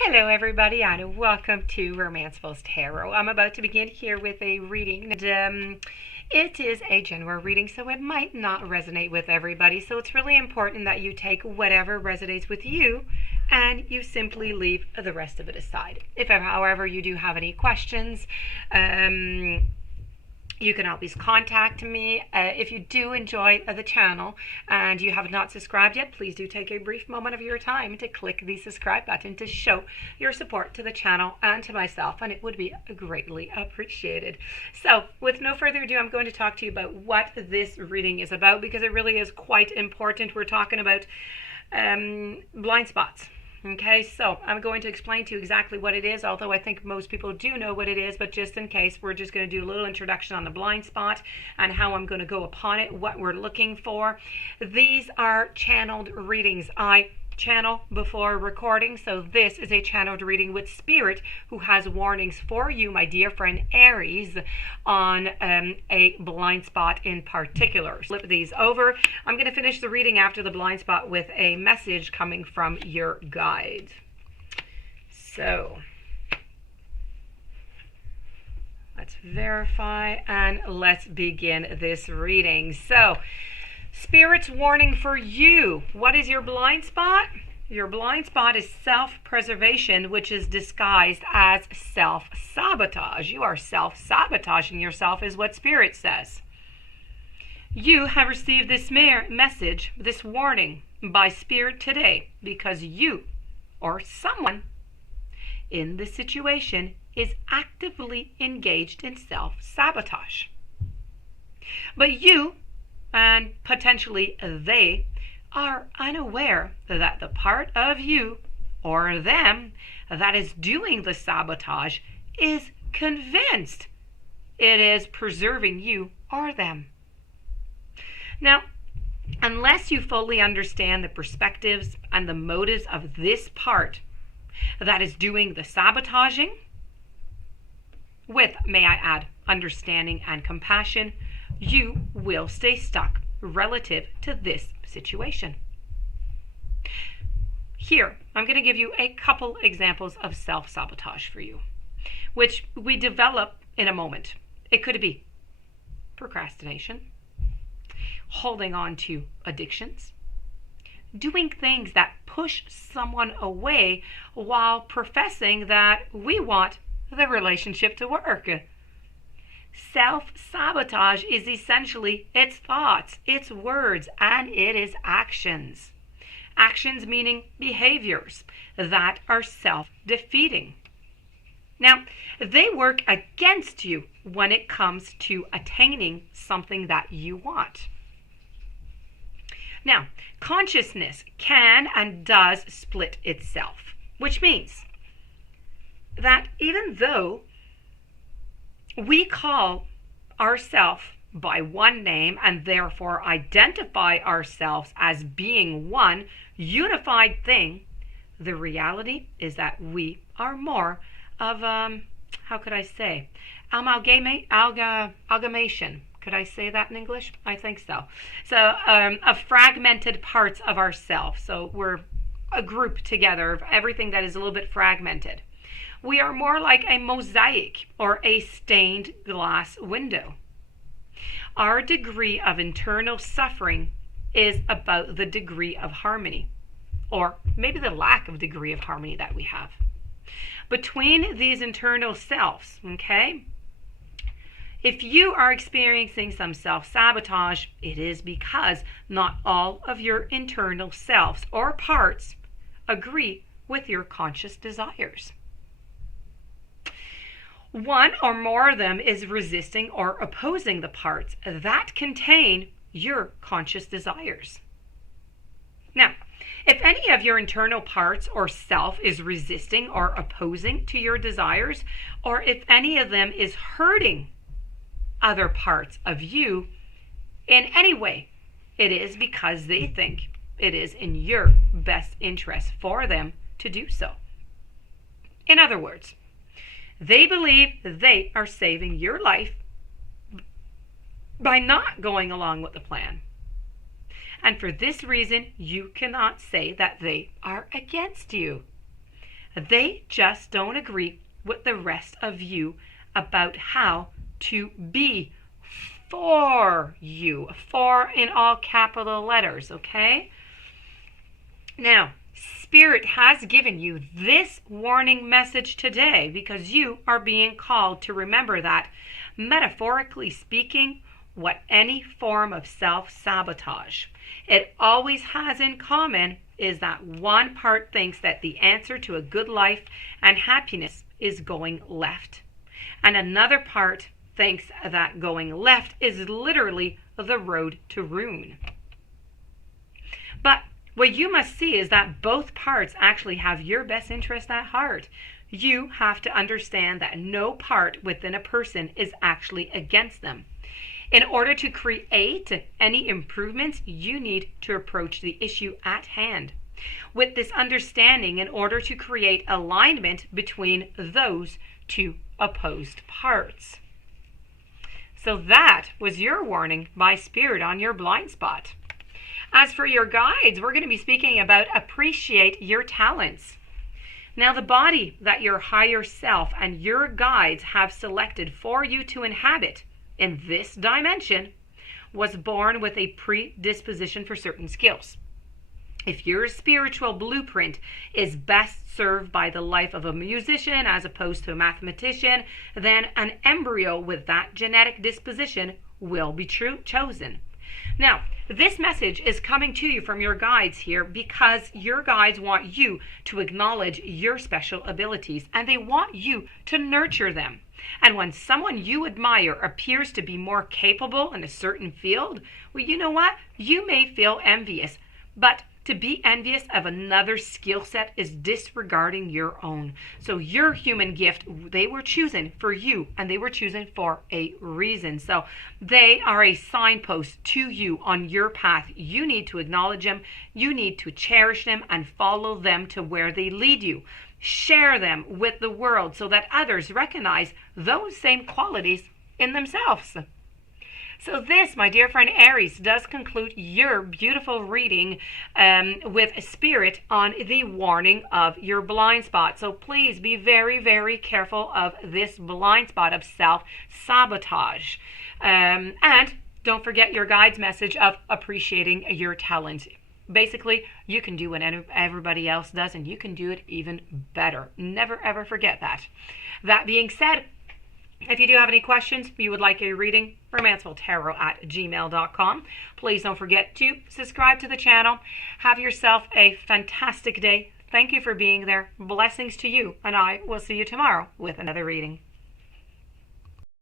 Hello, everybody, and welcome to Romanceful's Tarot. I'm about to begin here with a reading, and it is a general reading, so it might not resonate with everybody. So it's really important that you take whatever resonates with you and you simply leave the rest of it aside. If, however, you do have any questions, you can always contact me. If you do enjoy the channel and you have not subscribed yet, please do take a brief moment of your time to click the subscribe button to show your support to the channel and to myself, and it would be greatly appreciated. So with no further ado, I'm going to talk to you about what this reading is about, because it really is quite important. We're talking about blind spots. Okay, so I'm going to explain to you exactly what it is, although I think most people do know what it is, but just in case, we're just going to do a little introduction on the blind spot and how I'm going to go upon it, what we're looking for. These are channeled readings. I channel before recording, so this is a channeled reading with spirit who has warnings for you, my dear friend Aries, on a blind spot in particular. Flip these over. I'm going to finish the reading after the blind spot with a message coming from your guide. So let's verify and let's begin this reading. So Spirit's warning for you. What is your blind spot? Your blind spot is self-preservation, which is disguised as self-sabotage. You are self-sabotaging yourself, is what Spirit says. You have received this message, this warning by Spirit today because you or someone in this situation is actively engaged in self-sabotage. But you, and potentially they, are unaware that the part of you or them that is doing the sabotage is convinced it is preserving you or them. Now, unless you fully understand the perspectives and the motives of this part that is doing the sabotaging, with, may I add, understanding and compassion, you will stay stuck relative to this situation. Here, I'm going to give you a couple examples of self-sabotage for you, which we develop in a moment. It could be procrastination, holding on to addictions, doing things that push someone away while professing that we want the relationship to work. Self-sabotage is essentially its thoughts, its words, and it is actions. Actions meaning behaviors that are self-defeating. Now, they work against you when it comes to attaining something that you want. Now, consciousness can and does split itself, which means that even though we call ourselves by one name and therefore identify ourselves as being one unified thing, the reality is that we are more of, how could I say, amalgamation. Could I say that in English? I think so. So, of fragmented parts of ourselves. So we're a group together of everything that is a little bit fragmented. We are more like a mosaic or a stained glass window. Our degree of internal suffering is about the degree of harmony, or maybe the lack of degree of harmony that we have between these internal selves, okay? If you are experiencing some self-sabotage, it is because not all of your internal selves or parts agree with your conscious desires. One or more of them is resisting or opposing the parts that contain your conscious desires. Now, if any of your internal parts or self is resisting or opposing to your desires, or if any of them is hurting other parts of you in any way, it is because they think it is in your best interest for them to do so. In other words, they believe they are saving your life by not going along with the plan. And for this reason, you cannot say that they are against you. They just don't agree with the rest of you about how to be for you. For in all capital letters, okay? Now, Spirit has given you this warning message today because you are being called to remember that, metaphorically speaking, what any form of self-sabotage it always has in common is that one part thinks that the answer to a good life and happiness is going left, and another part thinks that going left is literally the road to ruin. But what you must see is that both parts actually have your best interest at heart. You have to understand that no part within a person is actually against them. In order to create any improvements, you need to approach the issue at hand with this understanding in order to create alignment between those two opposed parts. So that was your warning by Spirit on your blind spot. As for your guides, we're going to be speaking about appreciate your talents. Now, the body that your higher self and your guides have selected for you to inhabit in this dimension was born with a predisposition for certain skills. If your spiritual blueprint is best served by the life of a musician as opposed to a mathematician, then an embryo with that genetic disposition will be chosen. Now, this message is coming to you from your guides here because your guides want you to acknowledge your special abilities and they want you to nurture them. And when someone you admire appears to be more capable in a certain field, well, you know what? You may feel envious, but to be envious of another skill set is disregarding your own. So your human gift, they were chosen for you and they were chosen for a reason. So they are a signpost to you on your path. You need to acknowledge them. You need to cherish them and follow them to where they lead you. Share them with the world so that others recognize those same qualities in themselves. So this, my dear friend Aries, does conclude your beautiful reading with Spirit on the warning of your blind spot. So please be very, very careful of this blind spot of self-sabotage. And don't forget your guide's message of appreciating your talent. Basically, you can do what everybody else does, and you can do it even better. Never, ever forget that. That being said, if you do have any questions, you would like a reading, romancefulltarot@gmail.com. Please don't forget to subscribe to the channel. Have yourself a fantastic day. Thank you for being there. Blessings to you, and I will see you tomorrow with another reading.